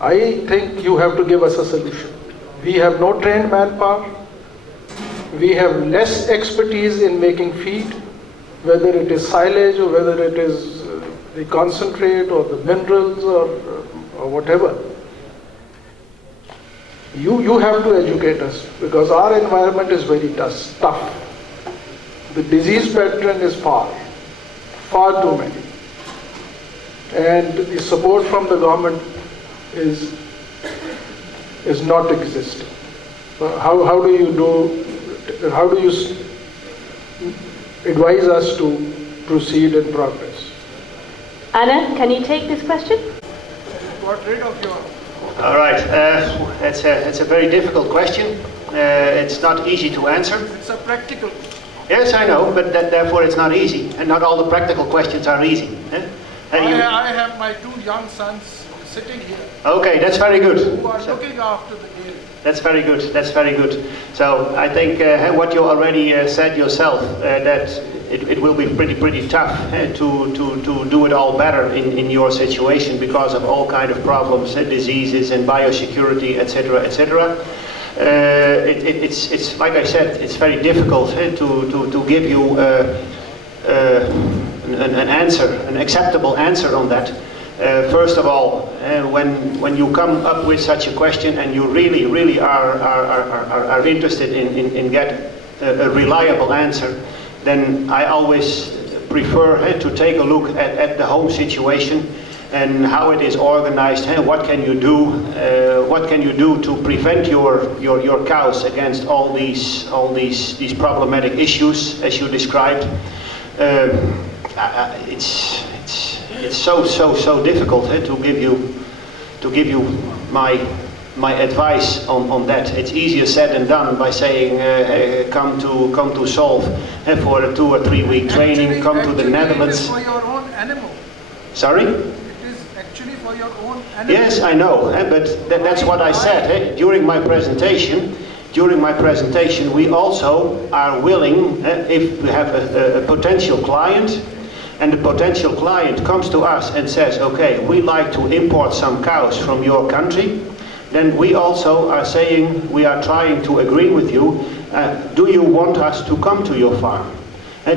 I think you have to give us a solution. We have no trained manpower. We have less expertise in making feed, whether it is silage or whether it is the concentrate or the minerals or whatever. You have to educate us, because our environment is very tough. The disease pattern is far too many. And the support from the government is not existing. How do you advise us to proceed and progress? Anna, can you take this question? Got rid of your... All right, it's a very difficult question. It's not easy to answer. It's a practical. Yes, I know, but therefore it's not easy, and not all the practical questions are easy. I have my 2 young sons sitting here. Okay, that's very good. Who are looking after the area. That's very good. That's very good. So I think what you already said yourself, that it will be pretty tough to do it all better in your situation because of all kind of problems, diseases and biosecurity, etc., etc. It's like I said, it's very difficult to give you an answer, an acceptable answer on that. First of all, when you come up with such a question and you really are interested in get a reliable answer, then I always prefer to take a look at the home situation and how it is organized. What can you do? What can you do to prevent your cows against all these problematic issues as you described? It's so difficult to give you my advice on that. It's easier said than done by saying come to Solve for a 2 or 3 week training. Come to the Netherlands. It is for your own animal. Sorry? It is actually for your own animal. Yes, I know, but that's what I said during my presentation. During my presentation, we also are willing, if we have a potential client, and the potential client comes to us and says, okay, we like to import some cows from your country, then we also are saying, we are trying to agree with you, do you want us to come to your farm?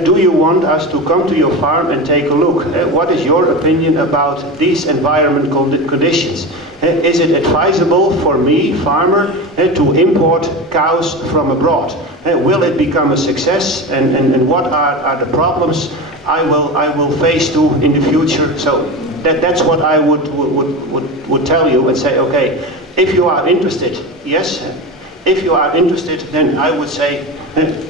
Do you want us to come to your farm and take a look? What is your opinion about these environment conditions? Is it advisable for me, farmer, to import cows from abroad? Will it become a success? And what are the problems I will face to in the future? So that's what I would tell you and say, okay, if you are interested, yes. If you are interested, then I would say,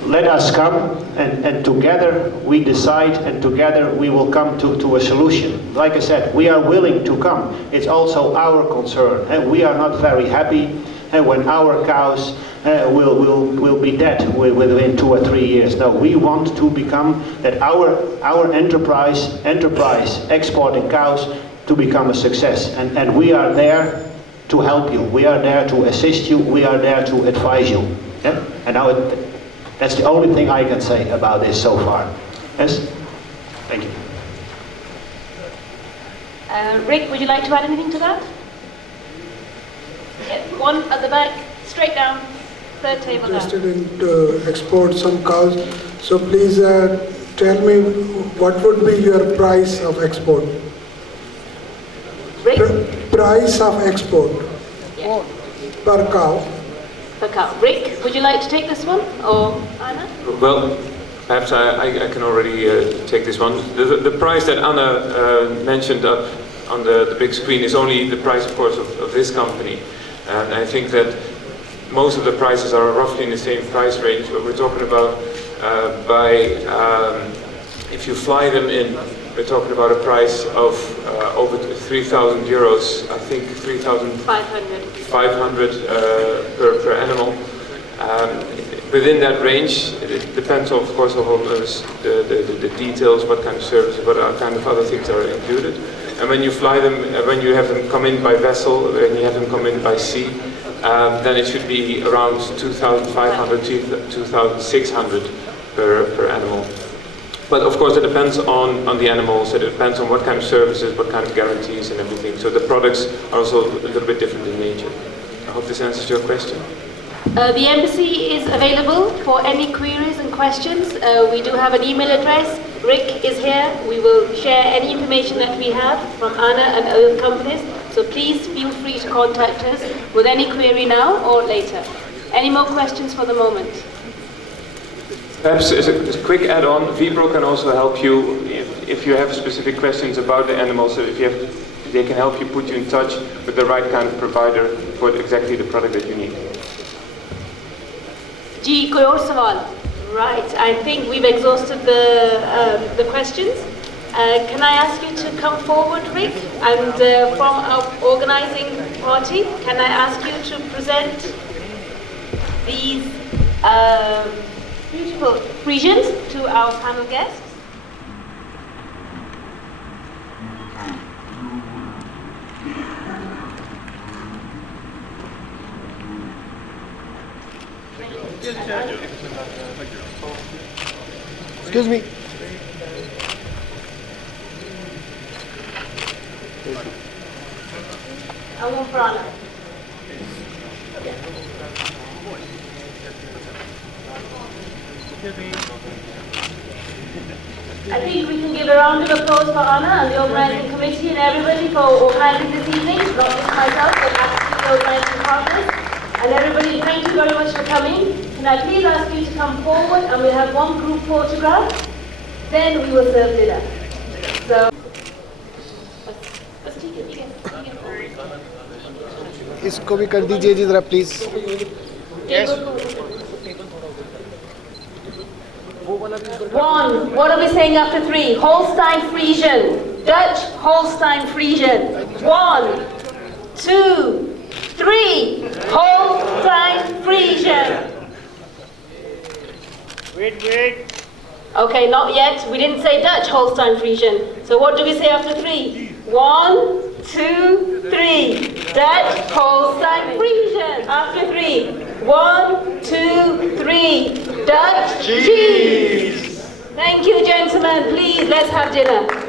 let us come and together we decide and together we will come to a solution. Like I said, we are willing to come. It's also our concern. And we are not very happy when our cows will be dead within 2 or 3 years. No, we want to become that our enterprise exporting cows to become a success. And we are there to help you. We are there to assist you. We are there to advise you. Yeah? And now that's the only thing I can say about this so far. Yes? Thank you. Rick, would you like to add anything to that? Yeah, one at the back, straight down, third table down. Interested in to export some cows. So please tell me what would be your price of export? Rick? Price of export per cow. Per cow. Rick, would you like to take this one, or Anna? Well, perhaps I can already take this one. The price that Anna mentioned up on the big screen is only the price, of course, of this company. And I think that most of the prices are roughly in the same price range. But we're talking about if you fly them in, we're talking about a price of over 3,000 euros. I think 3,500 per animal. Within that range, it depends, of course, on the details, what kind of services, what kind of other things are included. And when you fly them, when you have them come in by vessel, when you have them come in by sea, then it should be around 2,500 to 2,600 per animal. But of course it depends on the animals, it depends on what kind of services, what kind of guarantees and everything. So the products are also a little bit different in nature. I hope this answers your question. The embassy is available for any queries and questions. We do have an email address. Rick is here. We will share any information that we have from ANA and other companies. So please feel free to contact us with any query now or later. Any more questions for the moment? Perhaps as a quick add-on, Veepro can also help you if you have specific questions about the animals. So they can help you, put you in touch with the right kind of provider for exactly the product that you need. Ji, koi aur sawal? Right, I think we've exhausted the questions. Can I ask you to come forward, Rick? And from our organizing party, can I ask you to present these beautiful Frisians to our panel guests? Excuse me. I want Prana. I think we can give a round of applause for Anna and the organising committee and everybody for organising this evening, not just myself, but actually the organising partners. And everybody, thank you very much for coming. Can I please ask you to come forward and we'll have one group photograph, then we will serve dinner. So, इसको भी कर दीजिए जी जरा please. yes. One, what are we saying after three? Holstein Friesian, Dutch Holstein Friesian. 1, 2, 3, Holstein Friesian. Wait. Okay, not yet. We didn't say Dutch Holstein Friesian. So what do we say after 3? 1, 2, 3. Dutch Holstein Friesian. After 3. 1, 2, 3. Dutch cheese. Thank you, gentlemen. Please, let's have dinner.